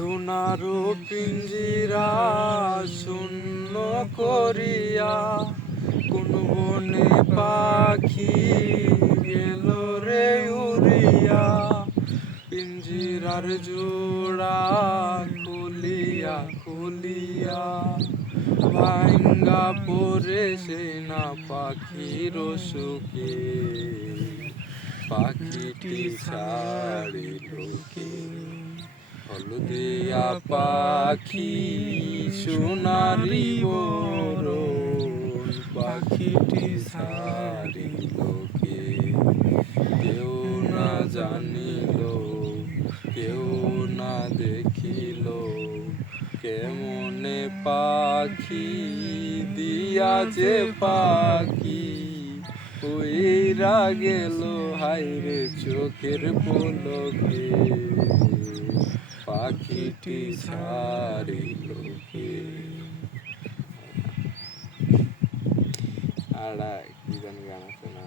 সোনার পিঞ্জিরা শূন্য করিয়া কোন বনে পাখি গেল রে উড়িয়া। পিঞ্জিরার জোড়া খুলিয়া খুলিয়া ভাঙ্গা পরে সে না পাখির সুখে। পাখিটি ছাড়িল কে হলদিয়া পাখি সোনারি পাখিটি ছাড়িল কে কেউ না জানিল, কেউ না দেখিল, কেমনে পাখি দিয়া যে পাখি ওইরা গেল হাইরে চোখের পলকে। পাখিটি ছাড়িল কে আর কি জানি গান আছে না।